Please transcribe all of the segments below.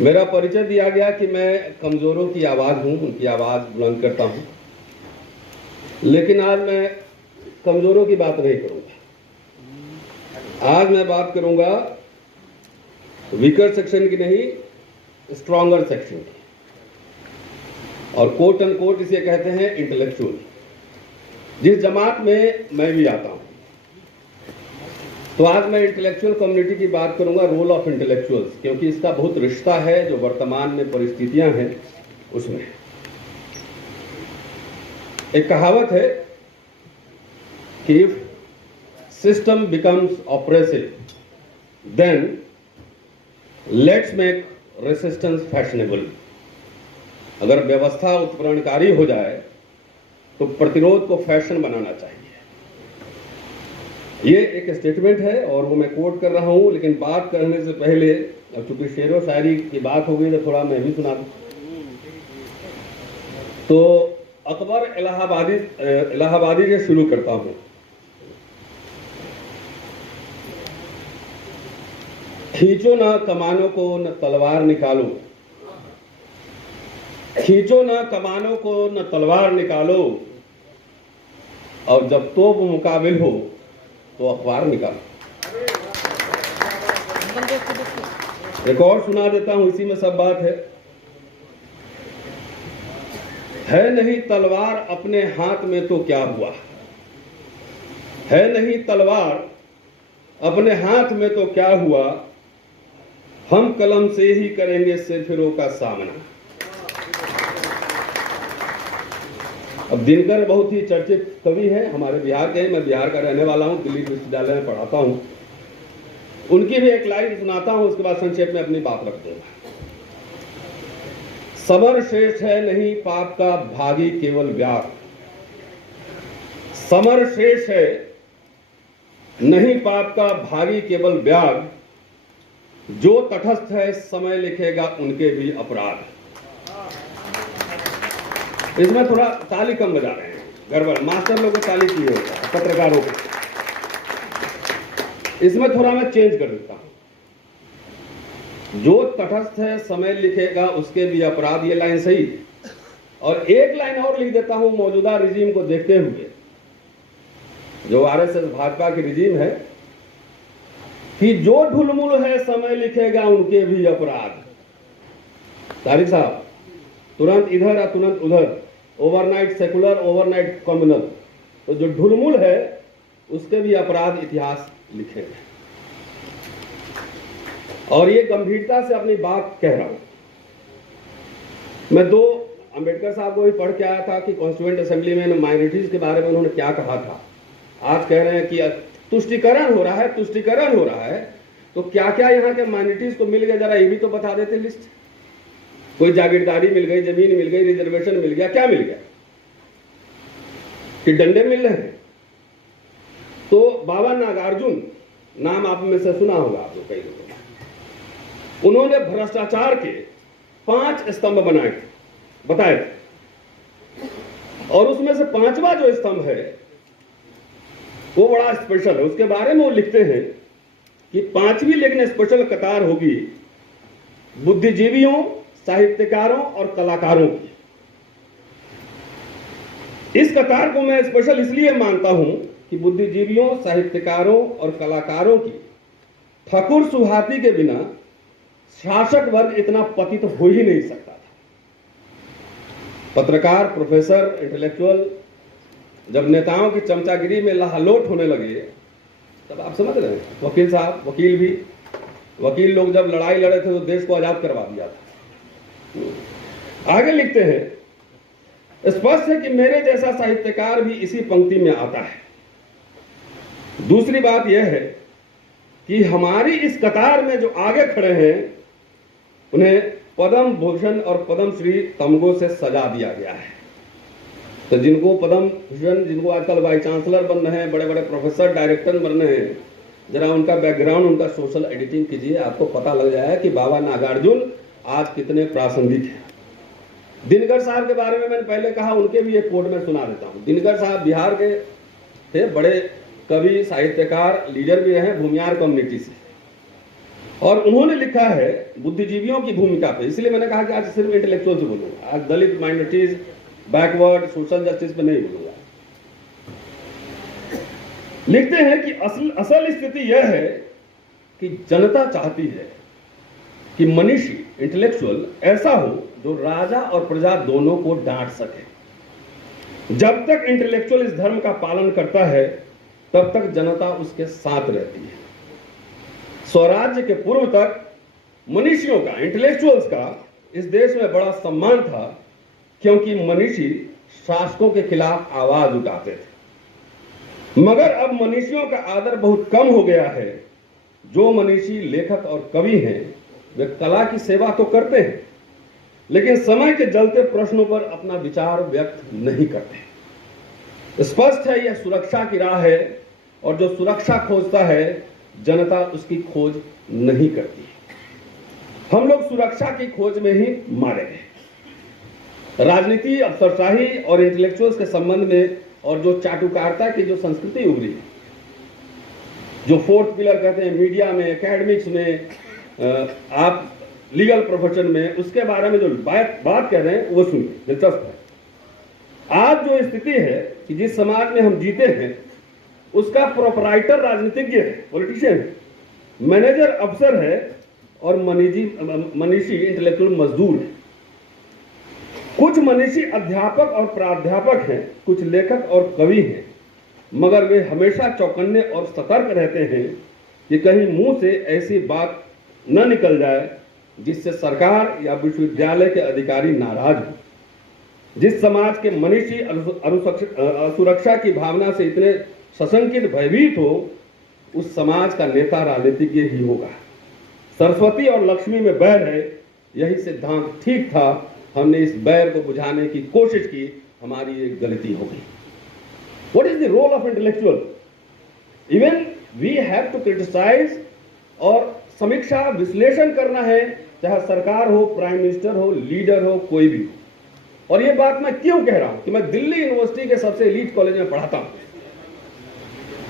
मेरा परिचय दिया गया कि मैं कमज़ोरों की आवाज़ हूँ, उनकी आवाज़ बुलंद करता हूँ, लेकिन आज मैं कमज़ोरों की बात नहीं करूँगा। आज मैं बात करूँगा वीकर सेक्शन की नहीं, स्ट्रॉन्गर सेक्शन की, और कोट एंड कोट इसे कहते हैं इंटेलेक्चुअल, जिस जमात में मैं भी आता हूँ। तो आज मैं इंटेलेक्चुअल कम्युनिटी की बात करूंगा, रोल ऑफ इंटेलेक्चुअल्स, क्योंकि इसका बहुत रिश्ता है जो वर्तमान में परिस्थितियां हैं उसमें। एक कहावत है कि if system becomes oppressive then let's make resistance fashionable. अगर व्यवस्था उत्प्रेरणकारी हो जाए तो प्रतिरोध को फैशन बनाना चाहिए। ये एक स्टेटमेंट है और वो मैं कोट कर रहा हूं, लेकिन बात करने से पहले अब चूंकि शेरो शायरी की बात हो गई तो थोड़ा मैं भी सुना दूं। तो अकबर इलाहाबादी से शुरू करता हूं। खींचो ना कमानों को न तलवार निकालो, खींचो ना कमानों को न तलवार निकालो, और जब तोप मुकाबिल हो तो अखबार निकालो। एक और सुना देता हूं, इसी में सब बात है नहीं तलवार अपने हाथ में तो क्या हुआ, है नहीं तलवार अपने हाथ में तो क्या हुआ, हम कलम से ही करेंगे सिरफिरों का सामना। अब दिनकर बहुत ही चर्चित कवि हैं, हमारे बिहार के हैं, मैं बिहार का रहने वाला हूं, दिल्ली विश्वविद्यालय में पढ़ाता हूं। उनकी भी एक लाइन सुनाता हूं, उसके बाद संक्षेप में अपनी बात रख दूंगा। समर श्रेष्ठ है नहीं पाप का भागी केवल व्याग, समर श्रेष्ठ है नहीं पाप का भागी केवल व्याग, जो तटस्थ है समय लिखेगा उनके भी अपराध। इसमें थोड़ा ताली कम बजा रहे हैं, गड़बड़, मास्टर लोगों को ताली चाहिए होता है, पत्रकारों को। इसमें थोड़ा मैं चेंज कर देता हूं, जो तटस्थ है समय लिखेगा उसके भी अपराध, ये लाइन सही। और एक लाइन और लिख देता हूं, मौजूदा रिजीम को देखते हुए, जो आरएसएस भाजपा की रिजीम है, कि जो ढुलमुल है समय लिखेगा उनके भी अपराध। तारिक साहब, तुरंत इधर या तुरंत उधर, ओवरनाइट सेकुलर, ओवरनाइट कम्युनल, तो जो ढुलमुल है उसके भी अपराध इतिहास लिखेंगे। और ये गंभीरता से अपनी बात कह रहा हूं। मैं दो अंबेडकर साहब को भी पढ़ के आया था कि कॉन्स्टिट्यूएंट असेंबली में माइनॉरिटीज के बारे में उन्होंने क्या कहा था। आज कह रहे हैं कि तुष्टिकरण हो रहा है, तुष्टिकरण हो रहा है, तो क्या क्या यहाँ के माइनॉरिटीज को मिल गया, जरा ये भी तो बता देते लिस्ट। कोई जागीरदारी मिल गई, जमीन मिल गई, रिजर्वेशन मिल गया, क्या मिल गया, कि डंडे मिल रहे हैं। तो बाबा नागार्जुन, नाम आप में से सुना होगा आप लोग कई लोगों ने, उन्होंने भ्रष्टाचार के 5 स्तंभ बनाए थे, बताए थे, और उसमें से 5वां जो स्तंभ है वो बड़ा स्पेशल है। उसके बारे में वो लिखते हैं कि 5वीं लेकिन स्पेशल कतार होगी बुद्धिजीवियों, साहित्यकारों और कलाकारों की। इस कतार को मैं स्पेशल इसलिए मानता हूं कि बुद्धिजीवियों, साहित्यकारों और कलाकारों की ठकुर सुहाती के बिना शासक वर्ग इतना पतित हो ही नहीं सकता था। पत्रकार, प्रोफेसर, इंटेलेक्चुअल जब नेताओं की चमचागिरी में लहालोट होने लगे, तब आप समझ रहे हैं, वकील साहब, वकील लोग जब लड़ाई लड़े थे तो देश को आजाद करवा दिया था। आगे लिखते हैं, स्पष्ट है कि मेरे जैसा साहित्यकार भी इसी पंक्ति में आता है। दूसरी बात यह है कि हमारी इस कतार में जो आगे खड़े हैं उन्हें पद्म भूषण और पद्म श्री तमगों से सजा दिया गया है। तो जिनको पद्म भूषण, जिनको आजकल वाइस चांसलर बन रहे हैं, बड़े बड़े प्रोफेसर, डायरेक्टर बन रहे हैं, जरा उनका बैकग्राउंड, उनका सोशल एडिटिंग कीजिए, आपको पता लग जाएगा कि बाबा नागार्जुन आज कितने प्रासंगिक हैं। दिनकर साहब के बारे में मैंने पहले कहा, उनके भी एक कोट में सुना देता हूं। दिनकर साहब बिहार के थे, बड़े कवि, साहित्यकार, लीडर भी रहे भूमियार कम्युनिटी से। और उन्होंने लिखा है बुद्धिजीवियों की भूमिका पे, इसलिए मैंने कहा कि आज सिर्फ इंटेलेक्चुअल से बोलूंगा, आज दलित, माइनॉरिटीज, बैकवर्ड, सोशल जस्टिस पे नहीं बोलूंगा। लिखते हैं कि असल स्थिति यह है कि जनता चाहती है कि मनीषी, इंटेलेक्चुअल ऐसा हो जो राजा और प्रजा दोनों को डांट सके। जब तक इंटेलेक्चुअल इस धर्म का पालन करता है तब तक जनता उसके साथ रहती है। स्वराज्य के पूर्व तक मनीषियों का, इंटेलेक्चुअल्स का इस देश में बड़ा सम्मान था, क्योंकि मनीषी शासकों के खिलाफ आवाज उठाते थे। मगर अब मनीषियों का आदर बहुत कम हो गया है। जो मनीषी लेखक और कवि हैं वे कला की सेवा तो करते हैं, लेकिन समय के जलते प्रश्नों पर अपना विचार व्यक्त नहीं करते। स्पष्ट है यह सुरक्षा की राह है, और जो सुरक्षा खोजता है जनता उसकी खोज नहीं करती। हम लोग सुरक्षा की खोज में ही मारे गए। राजनीति, अफसरशाही और इंटेलेक्चुअल्स के संबंध में और जो चाटुकारिता की जो संस्कृति उभरी है, जो फोर्थ पिलर कहते हैं मीडिया में, एकेडमिक्स में, आप लीगल प्रोफेशन में, उसके बारे में जो बात कर रहे हैं वो सुनिए, दिलचस्प है। आज जो स्थिति है कि जिस समाज में हम जीते हैं उसका प्रोपराइटर राजनीतिज्ञ है, पॉलिटिशियन है, मैनेजर अफसर है, और मनीषी इंटेलेक्चुअल मजदूर है। कुछ मनीषी अध्यापक और प्राध्यापक हैं, कुछ लेखक और कवि हैं, मगर वे हमेशा चौकन्ने और सतर्क रहते हैं कि कहीं मुंह से ऐसी बात न निकल जाए जिससे सरकार या विश्वविद्यालय के अधिकारी नाराज हो। जिस समाज के मनीषी सुरक्षा की भावना से इतने सशंकित, भयभीत हो, उस समाज का नेता राजनीतिज्ञ ही होगा। सरस्वती और लक्ष्मी में बैर है, यही सिद्धांत ठीक था। हमने इस बैर को बुझाने की कोशिश की, हमारी एक गलती हो गई। What is the role of intellectual? Even we have to criticize, और समीक्षा, विश्लेषण करना है, चाहे सरकार हो, प्राइम मिनिस्टर हो, लीडर हो, कोई भी हो। और ये बात मैं क्यों कह रहा हूं कि मैं दिल्ली यूनिवर्सिटी के सबसे एलीट कॉलेज में पढ़ाता हूं,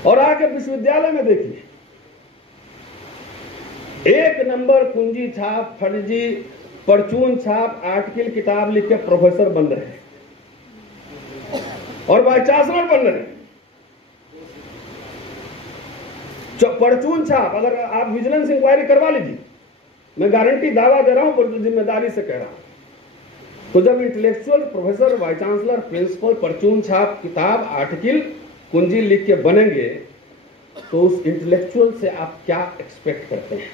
और आगे विश्वविद्यालय में देखिए, एक नंबर कुंजी छाप, फर्जी, परचून छाप, आर्टिकल, किताब लिख के प्रोफेसर बन रहे हैं और वाइस चांसलर बन रहे हैं। परचून छाप, अगर आप विजिलेंस इंक्वायरी करवा लीजिए, मैं गारंटी, दावा दे रहा हूं, जिम्मेदारी से कह रहा हूं। तो जब intellectual professor, vice chancellor, principal परचून छाप, किताब, आर्टिकल, कुंजी लिख के बनेंगे, तो उस इंटेलेक्चुअल से आप क्या एक्सपेक्ट करते हैं?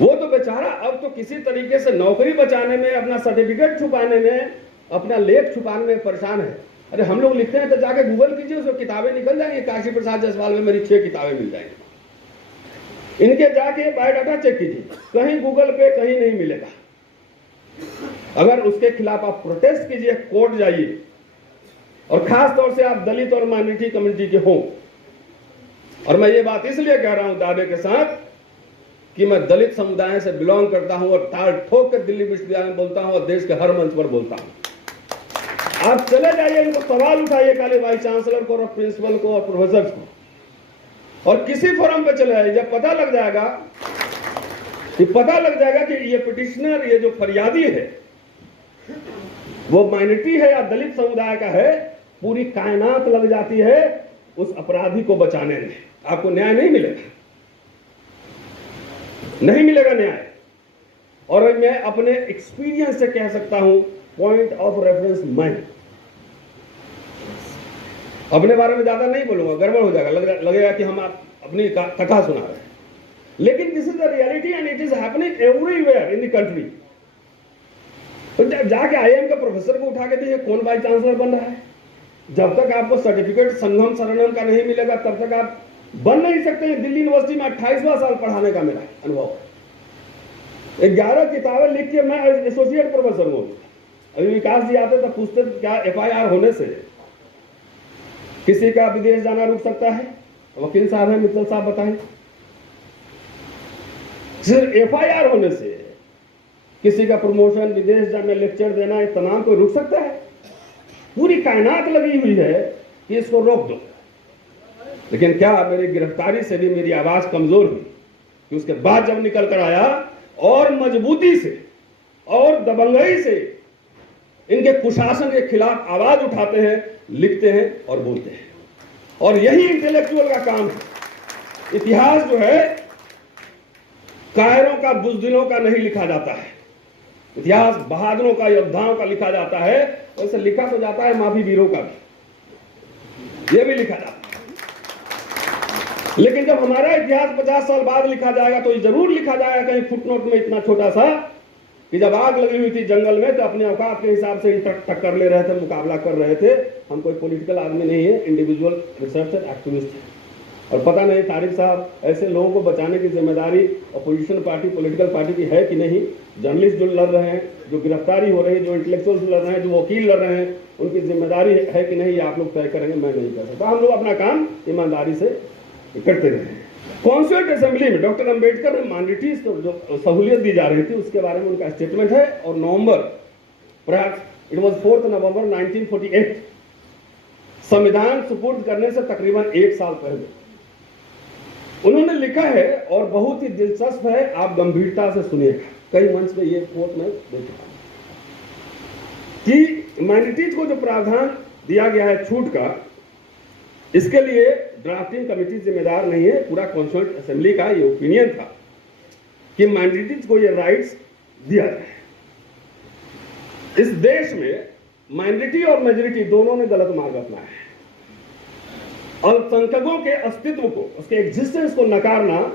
वो तो बेचारा अब तो किसी तरीके से नौकरी बचाने में, अपना सर्टिफिकेट छुपाने में, अपना लेख छुपाने में परेशान है। अरे हम लोग लिखते हैं तो जाके गूगल कीजिए, उसमें किताबें निकल जाएंगी। काशी प्रसाद जायसवाल में मेरी 6 किताबें मिल जाएंगी। इनके जाके बायोडाटा चेक कीजिए, कहीं गूगल पे कहीं नहीं मिलेगा। अगर उसके खिलाफ आप प्रोटेस्ट कीजिए, कोर्ट जाइए, और खास तौर से आप दलित और माइनॉरिटी कम्युनिटी के हों, और मैं ये बात इसलिए कह रहा हूं दावे के साथ कि मैं दलित समुदाय से बिलोंग करता हूं, और ताल ठोक कर दिल्ली विश्वविद्यालय में बोलता हूं और देश के हर मंच पर बोलता हूं। आप चले जाइए, इनको सवाल उठाइए, खाली वाइस चांसलर को और प्रिंसिपल को और प्रोफेसर को, और किसी फोरम पे चले जाइए। जब पता लग जाएगा कि ये पिटिशनर, ये जो फरियादी है वो माइनॉरिटी है या दलित समुदाय का है, पूरी कायनात लग जाती है उस अपराधी को बचाने में। आपको न्याय नहीं मिलेगा, नहीं मिलेगा न्याय। और मैं अपने एक्सपीरियंस से कह सकता हूं, पॉइंट ऑफ रेफरेंस मैं, अपने बारे में ज्यादा नहीं बोलूंगा, गड़बड़ हो जाएगा, लगेगा कि हम आप अपनी कथा सुना रहे हैं। लेकिन this is the reality and it is happening everywhere in the country. तो जाके आईएम के प्रोफेसर को उठा के देखिए, कौन वाइस चांसलर बन रहा है। जब तक आपको सर्टिफिकेट संगम शरणम का नहीं मिलेगा तब तक आप बन नहीं सकते। दिल्ली यूनिवर्सिटी में 28वां साल पढ़ाने का मेरा अनुभव है। 11 किताबें लिख के मैं एसोसिएट प्रोफेसर हूं। अभी विकास जी आते तो पूछते क्या एफआईआर होने से किसी का विदेश जाना रुक सकता है? वकील साहब हैं, मित्तल साहब बताएं। सिर्फ एफआईआर होने से किसी का प्रमोशन, विदेश जाना, लेक्चर देना, ये तमाम को रुक सकता है? पूरी कायनात लगी हुई है कि इसको रोक दो। लेकिन क्या मेरी गिरफ्तारी से भी मेरी आवाज कमजोर हुई कि उसके बाद जब निकल कर आया और मजबूती से और दबंगई से इनके कुशासन के खिलाफ आवाज उठाते हैं, लिखते हैं और बोलते हैं। और यही इंटेलेक्चुअल का काम है। इतिहास जो है कायरों का, बुज़दिलों का नहीं लिखा जाता है। इतिहास बहादुरों का, योद्धाओं का लिखा जाता है। वैसे लिखा तो जाता है माफी वीरों का भी, ये भी लिखा जाता है। लेकिन जब हमारा इतिहास 50 साल बाद लिखा जाएगा तो ये जरूर लिखा जाएगा कहीं फुटनोट में इतना छोटा सा कि जब आग लगी हुई थी जंगल में तो अपने औकात के हिसाब से टक्कर ले रहे थे, मुकाबला कर रहे थे। हम कोई पॉलिटिकल आदमी नहीं है, इंडिविजुअल रिसर्चर एक्टिविस्ट है। और पता नहीं तारिक साहब ऐसे लोगों को बचाने की जिम्मेदारी अपोजिशन पार्टी, पॉलिटिकल पार्टी की है कि नहीं। जर्नलिस्ट जो लड़ रहे हैं, जो गिरफ्तारी हो रही है, जो इंटेलेक्चुअल्स लड़ रहे हैं, जो वकील लड़ रहे हैं, उनकी जिम्मेदारी है कि नहीं, ये आप लोग तय करेंगे, मैं नहीं कर सकता। हम लोग अपना काम ईमानदारी से करते रहे। कॉन्स्टिट्यूएंट असेंबली में डॉक्टर अंबेडकर ने माइनॉरिटीज को जो सहूलियत दी जा रही थी उसके बारे में उनका स्टेटमेंट है। और इट वाज 4 नवंबर 1948 संविधान सुपुर्द करने से तकरीबन 1 साल पहले उन्होंने लिखा है और बहुत ही दिलचस्प है, आप गंभीरता से सुनिएगा। कई मंच पे ये कोट में देख चुका हूं कि माइनॉरिटीज को जो प्रावधान दिया गया है छूट का, इसके लिए ड्राफ्टिंग कमेटी जिम्मेदार नहीं है, पूरा कॉन्स्टिट्यूएंट असेंबली का ये ओपिनियन था कि माइनॉरिटीज को ये राइट्स दिया जाए। इस देश में माइनॉरिटी और मेजॉरिटी दोनों ने गलत मार्ग अपनाया है। अल्पसंख्यकों के अस्तित्व को, उसके एग्जिस्टेंस को नकारना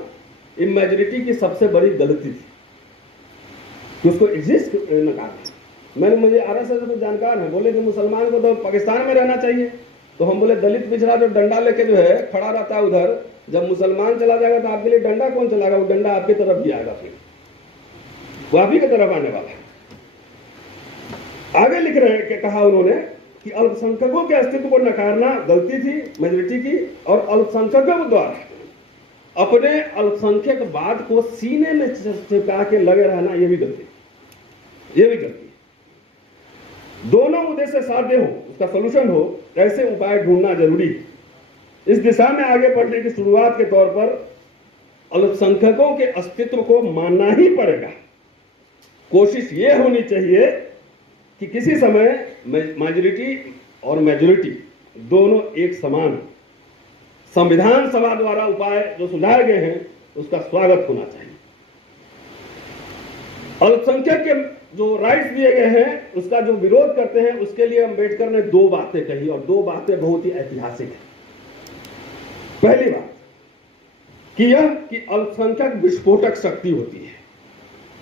इन मेजॉरिटी की सबसे बड़ी गलती थी कि उसको एग्जिस्ट नकारना। मुझे आरएसएस में जानकार है, बोले कि मुसलमान को तो पाकिस्तान में रहना चाहिए। तो हम बोले दलित पिछड़ा जो डंडा लेके जो है खड़ा रहता है उधर, जब मुसलमान चला जाएगा तो आपके लिए डंडा कौन चलाएगा? वो डंडा आपकी तरफ भी आएगा, फिर वो आप ही की तरफ आने वाला है। आगे लिख रहे हैं कि कहा उन्होंने कि अल्पसंख्यकों के अस्तित्व को नकारना गलती थी मेजॉरिटी की, और अल्पसंख्यकों द्वारा अपने अल्पसंख्यकवाद को सीने में चिपका के लगे रहना, यह भी गलती, ये भी गलती। दोनों उद्देश्य साध्य हो, उसका सोल्यूशन हो, ऐसे उपाय ढूंढना जरूरी है। इस दिशा में आगे बढ़ने की शुरुआत के तौर पर अल्पसंख्यकों के अस्तित्व को मानना ही पड़ेगा। कोशिश यह होनी चाहिए कि किसी समय मेजॉरिटी और मेजॉरिटी दोनों एक समान। संविधान सभा द्वारा उपाय जो सुझाए गए हैं उसका स्वागत होना चाहिए। अल्पसंख्यक के जो राइट्स दिए गए हैं उसका जो विरोध करते हैं, उसके लिए अंबेडकर ने 2 बातें कही, और 2 बातें बहुत ही ऐतिहासिक है। पहली बात कि यह कि अल्पसंख्यक विस्फोटक शक्ति होती है।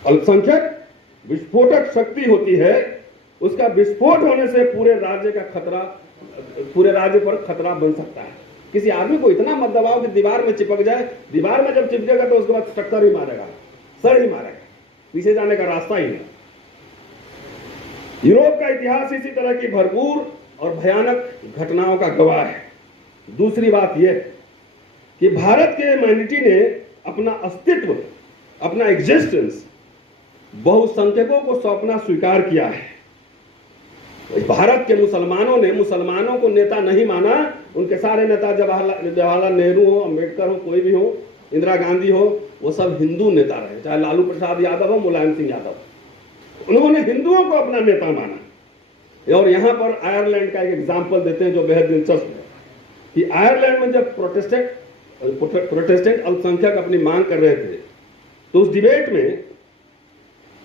अल्पसंख्यक विस्फोटक शक्ति होती है, उसका विस्फोट होने से पूरे राज्य का खतरा, पूरे राज्य पर खतरा बन सकता है। किसी आदमी को इतना मत दबाओ कि दीवार में चिपक जाए, दीवार में जब चिपकेगा तो उसके बाद टक्कर ही मारेगा, सर ही मारेगा, पीछे जाने का रास्ता ही नहीं। यूरोप का इतिहास इसी तरह की भरपूर और भयानक घटनाओं का गवाह है। दूसरी बात यह कि भारत के माइनॉरिटी ने अपना अस्तित्व, अपना एग्जिस्टेंस बहुसंख्यकों को सौंपना स्वीकार किया है। भारत के मुसलमानों ने मुसलमानों को नेता नहीं माना। उनके सारे नेता जवाहरलाल नेहरू हो, अंबेडकर हो, कोई भी हो, इंदिरा गांधी हो, वो सब हिंदू नेता रहे, चाहे लालू प्रसाद यादव हो, मुलायम सिंह यादव। उन्होंने हिंदुओं को अपना नेता माना। और यहां पर आयरलैंड का एक एग्जाम्पल देते हैं जो बेहद दिलचस्प है कि आयरलैंड में जब प्रोटेस्टेंट अल्पसंख्यक अपनी मांग कर रहे थे तो उस डिबेट में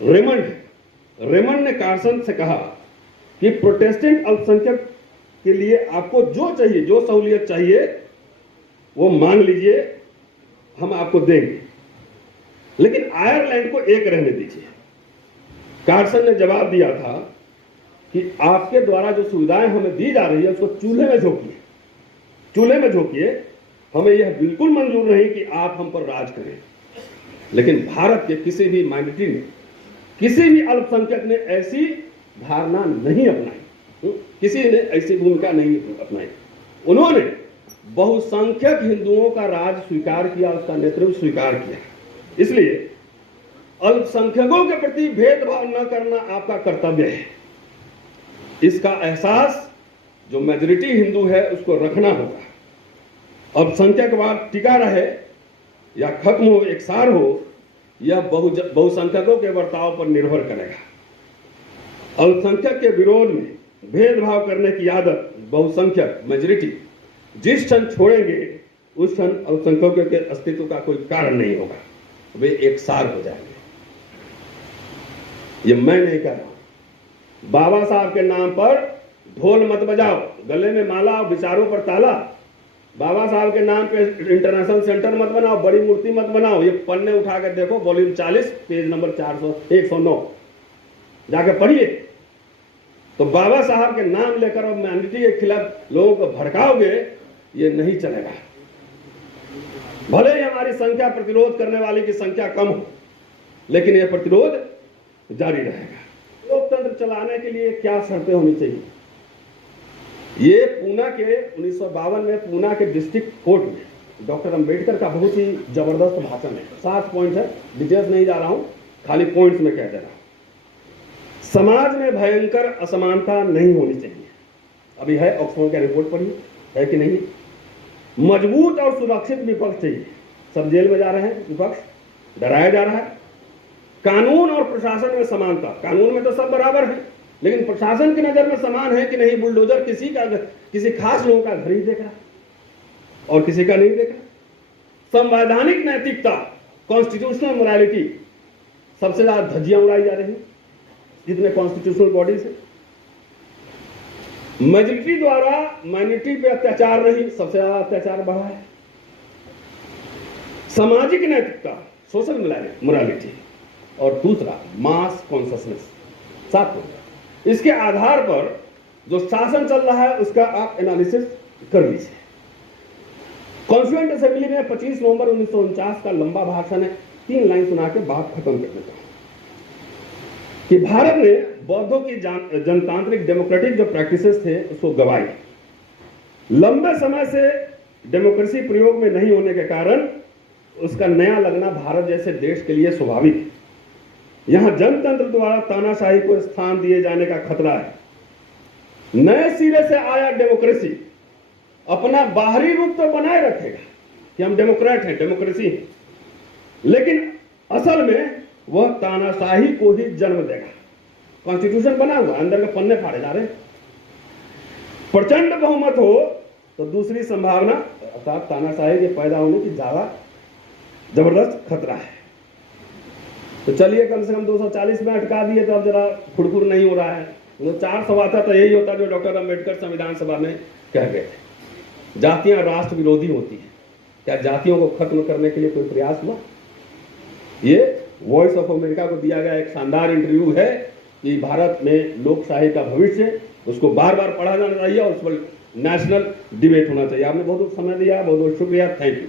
रेमंड ने कार्सन से कहा कि प्रोटेस्टेंट अल्पसंख्यक के लिए आपको जो चाहिए, जो सहूलियत चाहिए वो मांग लीजिए, हम आपको देंगे, लेकिन आयरलैंड को एक रहने दीजिए। कार्सन ने जवाब दिया था कि आपके द्वारा जो सुविधाएं हमें दी जा रही है उसको चूल्हे में झोंकिए, चूल्हे में झोंकिए। हमें यह बिल्कुल मंजूर नहीं कि आप हम पर राज करें। लेकिन भारत के किसी भी माइनॉरिटी ने, किसी भी अल्पसंख्यक ने ऐसी धारणा नहीं अपनाई, किसी ने ऐसी भूमिका नहीं अपनाई। उन्होंने बहुसंख्यक हिंदुओं का राज स्वीकार किया, उसका नेतृत्व स्वीकार किया। इसलिए अल्पसंख्यकों के प्रति भेदभाव न करना आपका कर्तव्य है। इसका एहसास जो मेजॉरिटी हिंदू है उसको रखना होगा। अल्पसंख्यकवाद टिका रहे या खत्म हो, एक सार हो, यह बहुसंख्यकों के बर्ताव पर निर्भर करेगा। अल्पसंख्यक के विरोध में भेदभाव करने की आदत बहुसंख्यक मेजॉरिटी जिस क्षण छोड़ेंगे उस क्षण अल्पसंख्यकों के अस्तित्व का कोई कारण नहीं होगा, वे एक सार हो जाएंगे। ये मैं नहीं कह रहा हूं। बाबा साहब के नाम पर ढोल मत बजाओ, गले में माला और विचारों पर ताला। बाबा साहब के नाम पे इंटरनेशनल सेंटर मत बनाओ, बड़ी मूर्ति मत बनाओ। ये पन्ने उठा कर देखो, वॉल्यूम 40 पेज नंबर 109 जाके पढ़िए। तो बाबा साहब के नाम लेकर अब ह्यूमैनिटी के खिलाफ लोगों को भड़काओगे, ये नहीं चलेगा। भले ही हमारी संख्या प्रतिरोध करने वाले की संख्या कम हो, लेकिन यह प्रतिरोध जारी रहेगा। लोकतंत्र चलाने के लिए क्या शर्तें होनी चाहिए? ये पूना के 1952 में पूना के डिस्ट्रिक्ट कोर्ट में डॉक्टर अंबेडकर का बहुत ही जबरदस्त भाषण है। 7 पॉइंट है, डिटेल्स नहीं जा रहा हूं, खाली पॉइंट्स में कह दे रहा हूं। समाज में भयंकर असमानता नहीं होनी चाहिए। अभी है, ऑक्सफोर्ड का रिपोर्ट पढ़िए, है कि नहीं? मजबूत और सुरक्षित विपक्ष चाहिए। सब जेल में जा रहे हैं, विपक्ष डराया जा रहा है। कानून और प्रशासन में समानता। कानून में तो सब बराबर है, लेकिन प्रशासन की नजर में समान है कि नहीं? बुलडोजर किसी खास लोगों का घर ही देख रहा और किसी का नहीं देख रहा। संवैधानिक नैतिकता, कॉन्स्टिट्यूशनल मोरालिटी, सबसे ज्यादा धज्जियां उड़ाई जा रही जितने कॉन्स्टिट्यूशनल बॉडीज है। मेजॉरिटी द्वारा माइनॉरिटी पे अत्याचार नहीं, सबसे ज्यादा अत्याचार बढ़ा है। सामाजिक नैतिकता, सोशल मोरालिटी, और दूसरा मास कॉन्शियसनेस। 7 पॉइंट। इसके आधार पर जो शासन चल रहा है उसका आप एनालिसिस कर लीजिए। कॉन्स्टिट्यूएंट असेंबली में 25 नवंबर 1949 का लंबा भाषण है, 3 लाइन सुना के बात खत्म कर देता हूं कि भारत ने बौद्धों की जनतांत्रिक डेमोक्रेटिक जो प्रैक्टिसेस थे उसको गवाई। लंबे समय से डेमोक्रेसी प्रयोग में नहीं होने के कारण उसका नया लगना भारत जैसे देश के लिए स्वाभाविक है। यहां जनतंत्र द्वारा तानाशाही को स्थान दिए जाने का खतरा है। नए सिरे से आया डेमोक्रेसी अपना बाहरी रूप तो बनाए रखेगा कि हम डेमोक्रेट हैं, डेमोक्रेसी है, लेकिन असल में वह तानाशाही को ही जन्म देगा। कॉन्स्टिट्यूशन बना हुआ, अंदर के पन्ने फाड़े जा रहे हैं। प्रचंड बहुमत हो तो दूसरी संभावना अर्थात तानाशाही के पैदा होने की ज्यादा जबरदस्त खतरा है। तो चलिए कम से कम 240 में अटका दिए तो अब जरा फुड़फुड़ नहीं हो रहा है। जो 400 आता तो यही होता जो डॉक्टर अंबेडकर संविधान सभा में कह गए थे, जातियां राष्ट्र विरोधी होती हैं। क्या जातियों को खत्म करने के लिए कोई प्रयास हुआ? ये वॉइस ऑफ अमेरिका को दिया गया एक शानदार इंटरव्यू है कि भारत में लोकशाही का भविष्य, उसको बार बार पढ़ा जाना चाहिए और उस पर नेशनल डिबेट होना चाहिए। आपने बहुत समय दिया, बहुत बहुत शुक्रिया, थैंक यू।